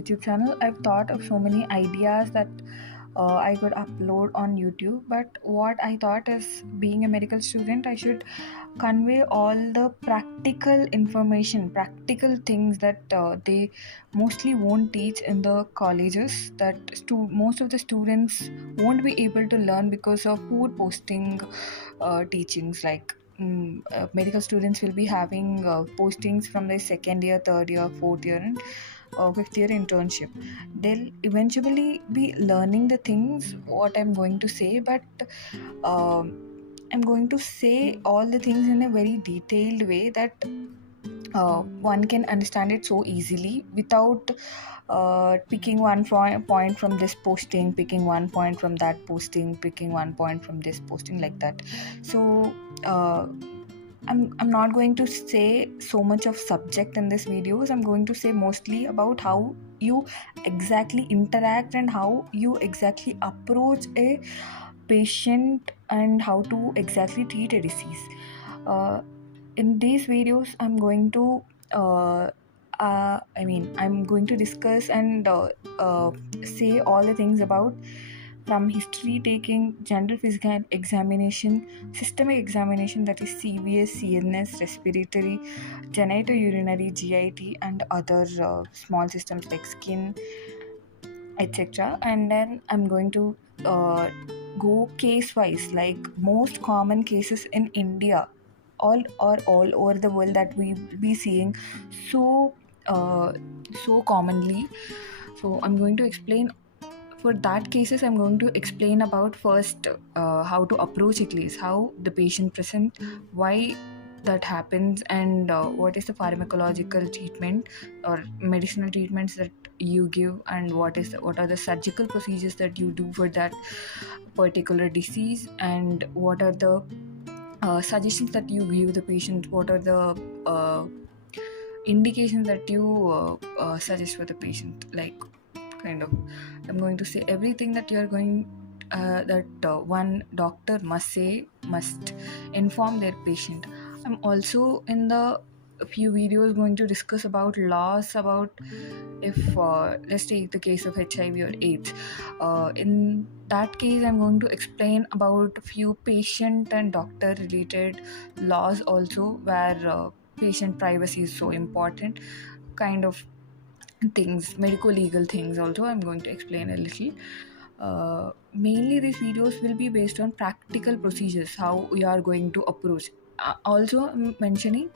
YouTube channel, I've thought of so many ideas that I could upload on YouTube. But what I thought is, being a medical student, I should convey all the practical information, practical things that they mostly won't teach in the colleges, that most of the students won't be able to learn because of poor posting teachings. Like medical students will be having postings from their second year, third year, fourth year, and fifth year internship. They'll eventually be learning the things what I'm going to say, but I'm going to say all the things in a very detailed way that one can understand it so easily, without picking one point from this posting, picking one point from that posting, picking one point from this posting, like that. So I'm not going to say so much of subject in this videos. I'm going to say mostly about how you exactly interact and how you exactly approach a patient and how to exactly treat a disease. In these videos, I'm going to discuss and say all the things about, from history taking, general physical examination, systemic examination, that is CVS, CNS, respiratory, genitourinary, GIT, and other small systems like skin, etc. And then I'm going to go case wise, like most common cases in India, all over the world, that we be seeing so uh, so commonly. So I'm going to explain. For that cases, I'm going to explain about first how to approach a case, how the patient present, why that happens, and what is the pharmacological treatment or medicinal treatments that you give, and what are the surgical procedures that you do for that particular disease, and what are the suggestions that you give the patient, what are the indications that you suggest for the patient, like, kind of. I'm going to say everything that you're going that one doctor must inform their patient. I'm also in the few videos going to discuss about laws about, if let's take the case of HIV or AIDS. In that case, I'm going to explain about a few patient and doctor related laws also, where patient privacy is so important, kind of things, medical legal things also I'm going to explain a little. Mainly these videos will be based on practical procedures, how we are going to approach. Also, I'm mentioning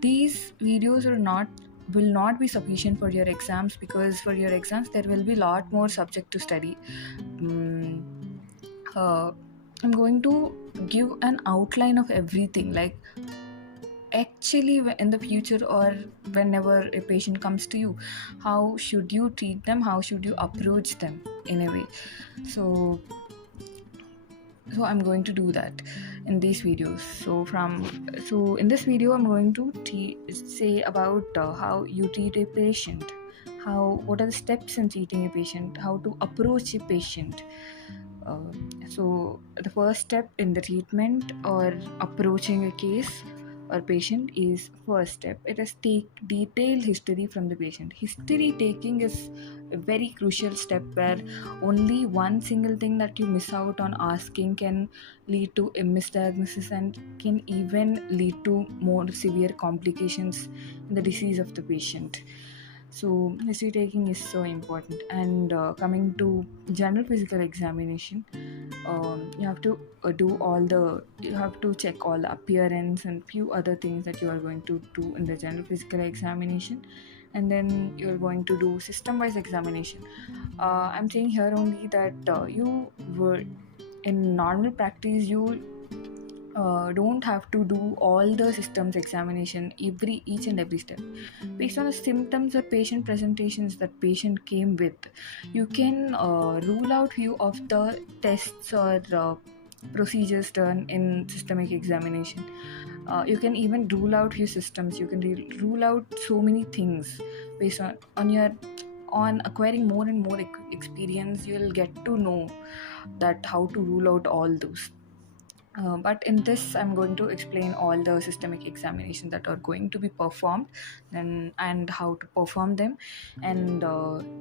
these videos will not be sufficient for your exams, because for your exams there will be a lot more subject to study. uh, I'm going to give an outline of everything, like actually in the future, or whenever a patient comes to you, how should you treat them, how should you approach them in a way. So I'm going to do that in these videos. So in this video, I'm going to say about how you treat a patient, what are the steps in treating a patient, how to approach a patient. So the first step in the treatment or approaching a case or patient is first step. It is take detailed history from the patient. History taking is a very crucial step, where only one single thing that you miss out on asking can lead to a misdiagnosis and can even lead to more severe complications in the disease of the patient. So history taking is so important. And coming to general physical examination, you have to you have to check all the appearance and few other things that you are going to do in the general physical examination. And then you're going to do system wise examination. I'm saying here only that you were in normal practice, you don't have to do all the systems examination each and every step. Based on the symptoms or patient presentations that patient came with, you can rule out few of the tests or procedures done in systemic examination. You can even rule out few systems, you can rule out so many things. Based on acquiring more and more experience, you'll get to know that how to rule out all those. But in this, I'm going to explain all the systemic examinations that are going to be performed, and how to perform them, and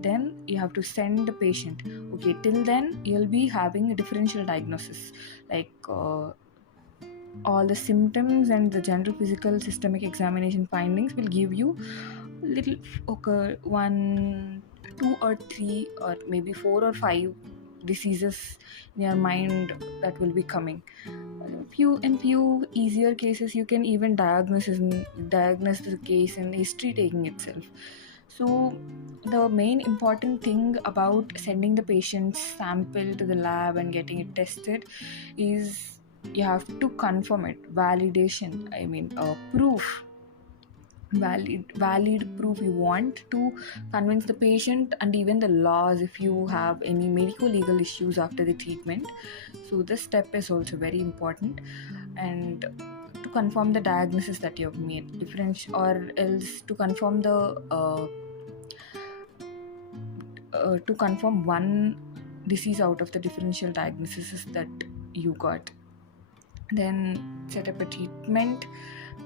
then you have to send the patient. Okay, till then you'll be having a differential diagnosis, like all the symptoms and the general physical systemic examination findings will give you little, okay, one, two or three or maybe four or five diseases in your mind that will be coming. Few easier cases you can even diagnose the case in history taking itself. So the main important thing about sending the patient's sample to the lab and getting it tested is you have to confirm it, validation, I mean proof, valid proof. You want to convince the patient and even the laws if you have any medical legal issues after the treatment. So this step is also very important, and to confirm the diagnosis that you have made different, or else to confirm the to confirm one disease out of the differential diagnoses that you got. Then set up a treatment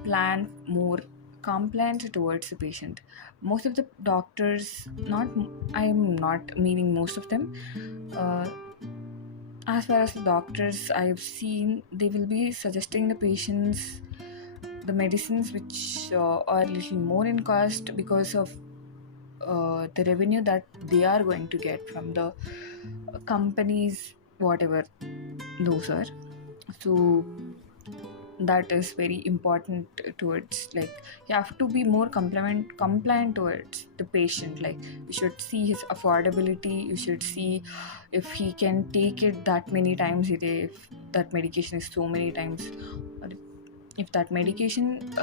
plan more compliant towards the patient. Most of the doctors, not, I'm not meaning most of them, as far as the doctors I've seen, they will be suggesting the patients the medicines which are a little more in cost because of the revenue that they are going to get from the companies, whatever those are. So that is very important towards, like, you have to be more compliant towards the patient. Like, you should see his affordability, you should see if he can take it that many times a day, if that medication is so many times, or if that medication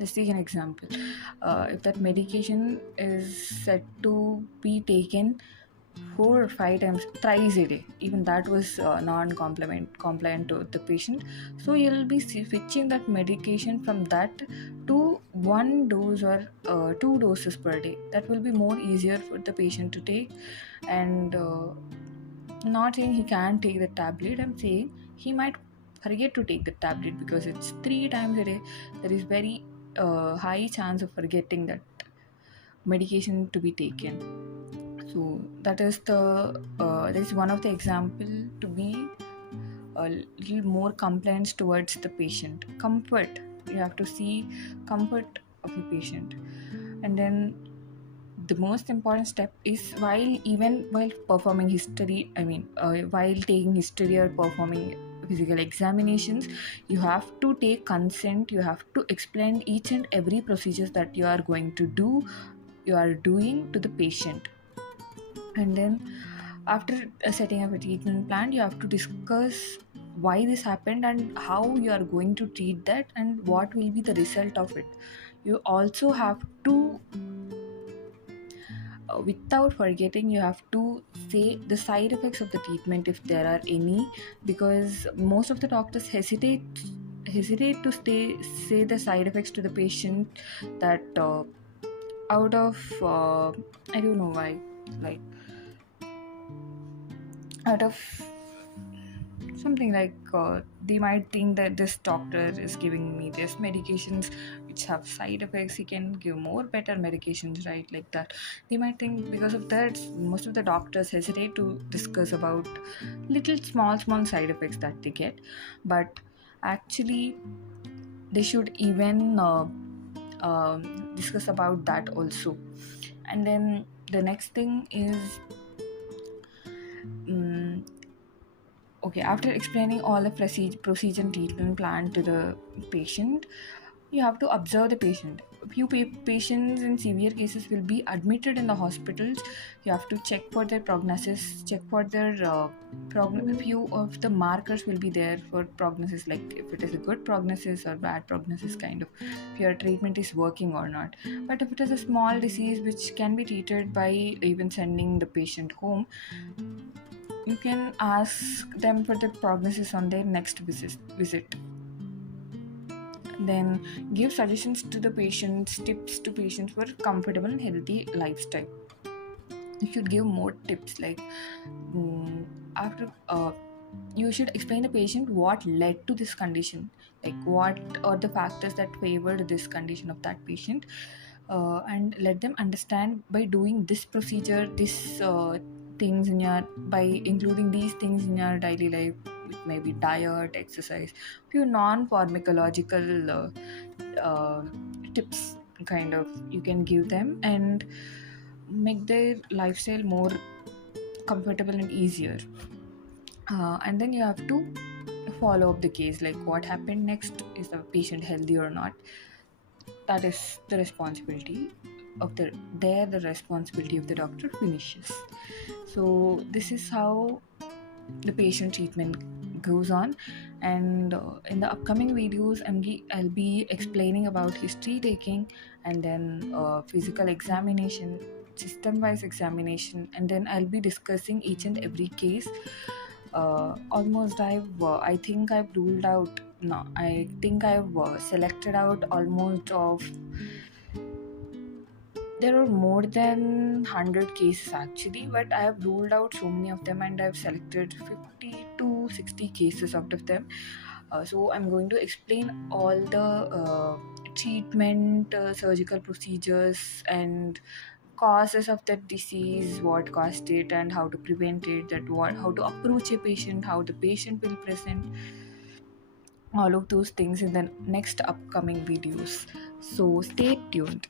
let's take an example. If that medication is said to be taken 4 or 5 times, thrice a day, even that was compliant to the patient. So you'll be switching that medication from that to one dose or two doses per day. That will be more easier for the patient to take. And not saying he can't take the tablet, I'm saying he might forget to take the tablet because it's 3 times a day. There is very high chance of forgetting that medication to be taken. So that is one of the example to be a little more compliance towards the patient. Comfort, you have to see comfort of the patient. And then the most important step is while performing history, while taking history or performing physical examinations, you have to take consent. You have to explain each and every procedures that you are doing to the patient. And then after setting up a treatment plan, you have to discuss why this happened and how you are going to treat that and what will be the result of it. You also have to without forgetting, you have to say the side effects of the treatment if there are any, because most of the doctors hesitate to say the side effects to the patient, that out of I don't know why, like out of something like they might think that this doctor is giving me this medications which have side effects, he can give more better medications, right? Like that they might think. Because of that, most of the doctors hesitate to discuss about little small side effects that they get. But actually they should even discuss about that also. And then the next thing is okay, after explaining all the procedure and treatment plan to the patient, you have to observe the patient. Few patients in severe cases will be admitted in the hospitals. You have to check for their prognosis, check for their few of the markers will be there for prognosis, like if it is a good prognosis or bad prognosis, kind of, if your treatment is working or not. But if it is a small disease which can be treated by even sending the patient home, you can ask them for the prognosis on their next visit. Then give suggestions to the patients, tips to patients for comfortable and healthy lifestyle. You should give more tips, like after you should explain the patient what led to this condition, like what are the factors that favored this condition of that patient, and let them understand by doing this procedure, this things in your, by including these things in your daily life, it may be diet, exercise, few non-pharmacological tips kind of you can give them and make their lifestyle more comfortable and easier. And then you have to follow up the case, like what happened next, is the patient healthy or not. That is the responsibility of the responsibility of the doctor finishes. So this is how the patient treatment goes on. And in the upcoming videos I'll be explaining about history taking, and then physical examination, system wise examination, and then I'll be discussing each and every case. I think I've ruled out, no, I think I've selected out almost of, there are more than 100 cases actually, but I have ruled out so many of them and I've selected 50 to 60 cases out of them. So I'm going to explain all the treatment, surgical procedures, and causes of that disease, what caused it, and how to prevent it, how to approach a patient, how the patient will present, all of those things in the next upcoming videos. So stay tuned.